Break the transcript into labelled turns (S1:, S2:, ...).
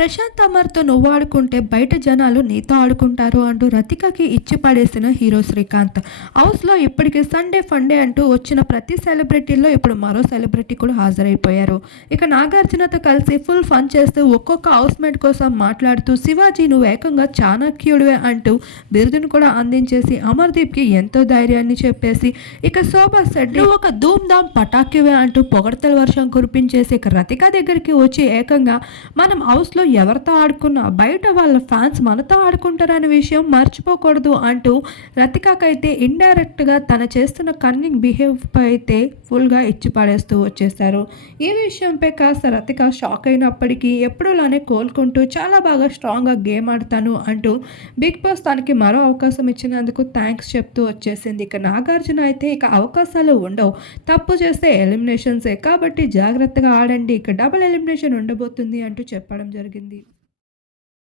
S1: ప్రశాంత్ అమర్తో నువ్వు ఆడుకుంటే బయట జనాలు నీతో ఆడుకుంటారు అంటూ రతికకి ఇచ్చి పడేసిన హీరో శ్రీకాంత్. హౌస్లో ఇప్పటికి సండే ఫండే అంటూ వచ్చిన ప్రతి సెలబ్రిటీల్లో ఇప్పుడు మరో సెలబ్రిటీ కూడా హాజరైపోయారు. ఇక నాగార్జునతో కలిసి ఫుల్ ఫన్ చేస్తూ ఒక్కొక్క హౌస్మేట్ కోసం మాట్లాడుతూ శివాజీ నువ్వు ఏకంగా చాణక్యుడివే అంటూ బిరుదును కూడా అందించేసి అమర్దీప్కి ఎంతో ధైర్యాన్ని చెప్పేసి ఇక శోభా శెట్టి ఒక ధూమ్ ధామ్ పటాక్యువే అంటూ పొగడతల వర్షం కురిపించేసి ఇక రతిక దగ్గరికి వచ్చి ఏకంగా మనం హౌస్లో ఎవరితో ఆడుకున్నా బయట వాళ్ళ ఫ్యాన్స్ మనతో ఆడుకుంటారనే విషయం మర్చిపోకూడదు అంటూ రతికాకైతే ఇండైరెక్ట్గా తన చేస్తున్న కన్నింగ్ బిహేవ్ అయితే ఫుల్గా ఇచ్చి పడేస్తూ వచ్చేసారు ఈ విషయంపై కాస్త రతిక షాక్ అయినప్పటికీ ఎప్పుడూలానే కోలుకుంటూ చాలా బాగా స్ట్రాంగ్గా గేమ్ ఆడతాను అంటూ బిగ్ బాస్ తనకి మరో అవకాశం ఇచ్చినందుకు థ్యాంక్స్ చెప్తూ వచ్చేసింది. ఇక నాగార్జున అయితే ఇక అవకాశాలు ఉండవు. తప్పు చేస్తే ఎలిమినేషన్సే కాబట్టి జాగ్రత్తగా ఆడండి. ఇక డబుల్ ఎలిమినేషన్ ఉండబోతుంది అంటూ చెప్పడం జరిగింది. జరిగింది.